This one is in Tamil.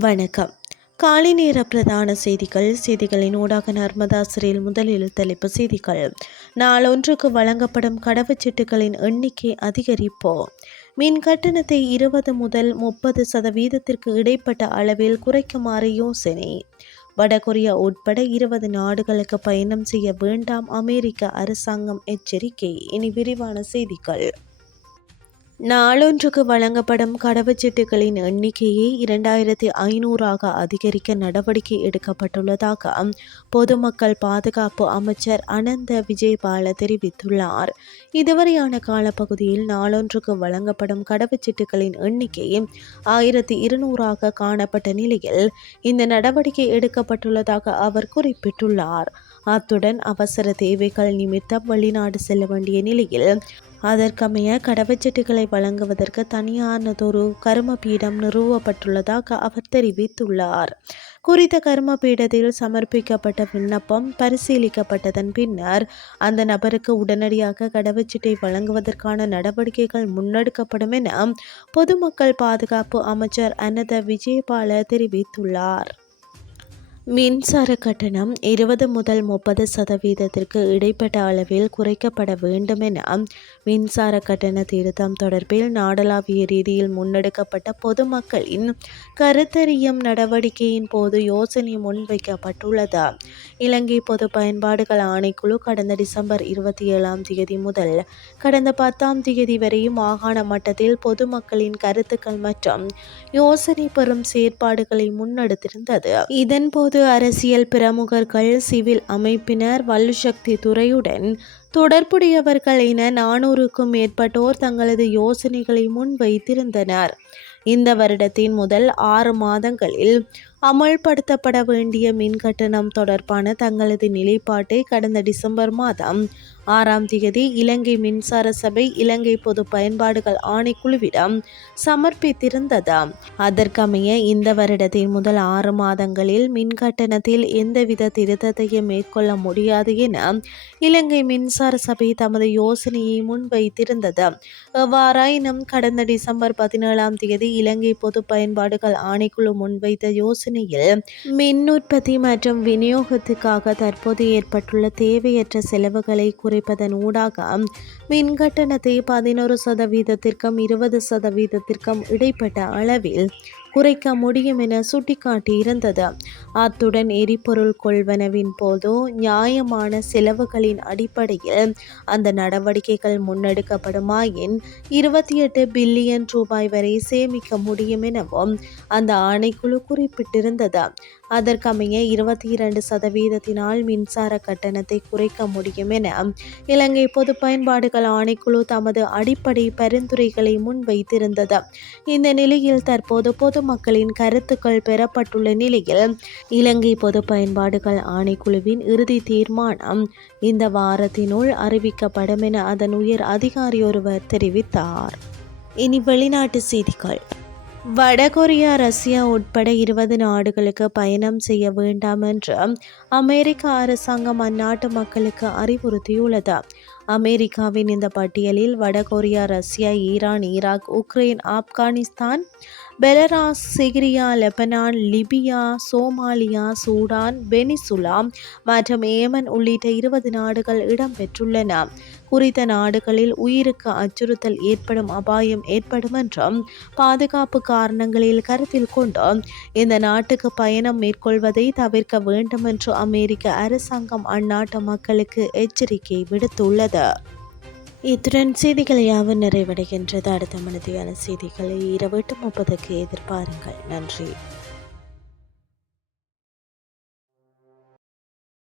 வணக்கம். காலை நேர பிரதான செய்திகள் செய்திகளின் ஊடாக நர்மதாசிரியில் முதலில் தலைப்பு செய்திகள். நாளொன்றுக்கு வழங்கப்படும் கடவுச்சீட்டுகளின் எண்ணிக்கை அதிகரிப்போ? மின் கட்டணத்தை இருபது முதல் முப்பது சதவீதத்திற்கு இடைப்பட்ட அளவில் குறைக்குமாறு யோசனை. வடகொரியா உட்பட இருபது நாடுகளுக்கு பயணம் செய்ய வேண்டாம் அமெரிக்க அரசாங்கம் எச்சரிக்கை. இனி விரிவான செய்திகள். நாளொன்றுக்கு வழங்கப்படும் கடவுச்சீட்டுகளின் எண்ணிக்கையை இரண்டாயிரத்தி ஐநூறாக அதிகரிக்க நடவடிக்கை எடுக்கப்பட்டுள்ளதாக பொதுமக்கள் பாதுகாப்பு அமைச்சர் அனந்த விஜயபால தெரிவித்துள்ளார். இதுவரையான காலப்பகுதியில் நாளொன்றுக்கு வழங்கப்படும் கடவுச்சீட்டுகளின் எண்ணிக்கை ஆயிரத்தி இருநூறாக காணப்பட்ட நிலையில் இந்த நடவடிக்கை எடுக்கப்பட்டுள்ளதாக அவர் குறிப்பிட்டுள்ளார். அத்துடன் அவசர தேவைகள் நிமித்தம் வெளிநாடு செல்ல வேண்டிய நிலையில் அதற்கமைய கடவுச்சீட்டுகளை வழங்குவதற்கு தனியானதொரு கருமபீடம் நிறுவப்பட்டுள்ளதாக அவர் தெரிவித்துள்ளார். குறித்த கர்மபீடத்தில் சமர்ப்பிக்கப்பட்ட விண்ணப்பம் பரிசீலிக்கப்பட்டதன் பின்னர் அந்த நபருக்கு உடனடியாக கடவுச்சீட்டை வழங்குவதற்கான நடவடிக்கைகள் முன்னெடுக்கப்படும் என பொதுமக்கள் பாதுகாப்பு அமைச்சர் அனத விஜயபால தெரிவித்துள்ளார். மின்சார கட்டணம் இருபது முதல் முப்பது சதவீதத்திற்கு இடைப்பட்ட அளவில் குறைக்கப்பட வேண்டும் என மின்சார கட்டண திருத்தம் தொடர்பில் நாடளாவிய ரீதியில் முன்னெடுக்கப்பட்ட பொதுமக்களின் கருத்தறியும் நடவடிக்கையின் போது யோசனை முன்வைக்கப்பட்டுள்ளது. இலங்கை பொது பயன்பாடுகள் ஆணைக்குழு கடந்த டிசம்பர் இருபத்தி ஏழாம் தேதி முதல் கடந்த பத்தாம் தேதி வரையும் மாகாண மட்டத்தில் பொதுமக்களின் கருத்துக்கள் மற்றும் யோசனை பெறும் செயற்பாடுகளை முன்னெடுத்திருந்தது. இதன்போது அரசியல் பிரமுகர்கள் சிவில் அமைப்பினர் வலுசக்தி துறையுடன் தொடர்புடையவர்கள் என நானூறுக்கும் மேற்பட்டோர் தங்களது யோசனைகளை முன்வைத்திருந்தனர். இந்த வருடத்தின் முதல் ஆறு மாதங்களில் அமல்படுத்தப்பட வேண்டிய மின் கட்டணம் தொடர்பான தங்களது நிலைப்பாட்டை கடந்த டிசம்பர் மாதம் ஆறாம் தேதி இலங்கை மின்சார சபை இலங்கை பொது பயன்பாடுகள் ஆணைக்குழுவிடம் சமர்ப்பித்திருந்தது. அதற்கமைய இந்த வருடத்தின் முதல் ஆறு மாதங்களில் மின் கட்டணத்தில் எந்தவித திருத்தத்தையும் மேற்கொள்ள முடியாது என இலங்கை மின்சார சபை தமது யோசனையை முன்வைத்திருந்தது. எவ்வாறாயினும் கடந்த டிசம்பர் பதினேழாம் தேதி இலங்கை பொது பயன்பாடுகள் ஆணைக்குழு முன்வைத்த யோசனையில் மின் உற்பத்தி மற்றும் விநியோகத்துக்காக தற்போது ஏற்பட்டுள்ள தேவையற்ற செலவுகளை குறை குறைப்பதன் ஊடாக மின் கட்டணத்தை பதினோரு சதவீதத்திற்கும் இருபது சதவீதத்திற்கும் இடைப்பட்ட அளவில் குறைக்க முடியும் என சுட்டிக்காட்டியிருந்தது அத்துடன் எரிபொருள் கொள்வனவின் போது நியாயமான செலவுகளின் அடிப்படையில் அந்த நடவடிக்கைகள் முன்னெடுக்கப்படுமாயின் இருபத்தி எட்டு பில்லியன் ரூபாய் வரை சேமிக்க முடியும் எனவும் அந்த ஆணைக்குழு குறிப்பிட்டிருந்தது. அதற்கமைய இருபத்தி இரண்டு சதவீதத்தினால் மின்சார கட்டணத்தை குறைக்க முடியும் என இலங்கை பொது பயன்பாடுகள் ஆணைக்குழு தமது அடிப்படை பரிந்துரைகளை முன்வைத்திருந்தது. இந்த நிலையில் தற்போது பொது பொதுமக்களின் கருத்துக்கள் பெறப்பட்டுள்ள நிலையில் இலங்கை பொது பயன்பாடுகள் ஆணைக்குழுவின் இறுதி தீர்மானம் இந்த வாரத்தினுள் அறிவிக்கப்படும் என அதன் உயர் அதிகாரி ஒருவர் தெரிவித்தார். இனி வெளிநாட்டு செய்திகள். வடகொரியா ரஷ்யா உட்பட இருபது நாடுகளுக்கு பயணம் செய்ய வேண்டாம் என்று அமெரிக்க அரசாங்கம் அந்நாட்டு மக்களுக்கு அறிவுறுத்தியுள்ளது. அமெரிக்காவின் இந்த பட்டியலில் வடகொரியா Russia Iran Iraq Ukraine Afghanistan Belarus Syria Lebanon Libya Somalia Sudan Venezuela மற்றும் ஏமன் உள்ளிட்ட இருபது நாடுகள் இடம்பெற்றுள்ளன. குறித்த நாடுகளில் உயிருக்கு அச்சுறுத்தல் ஏற்படும் அபாயம் ஏற்படும் என்றும் பாதுகாப்பு காரணங்களில் கருத்தில் கொண்டு இந்த நாட்டுக்கு பயணம் மேற்கொள்வதை தவிர்க்க வேண்டும் என்று அமெரிக்க அரசாங்கம் அந்நாட்டு மக்களுக்கு எச்சரிக்கை விடுத்துள்ளது. இத்துடன் செய்திகள் யாவும் நிறைவடைகின்றது. அடுத்த மனதியான செய்திகளை இரவு எட்டு முப்பதுக்கு எதிர்பாருங்கள். நன்றி.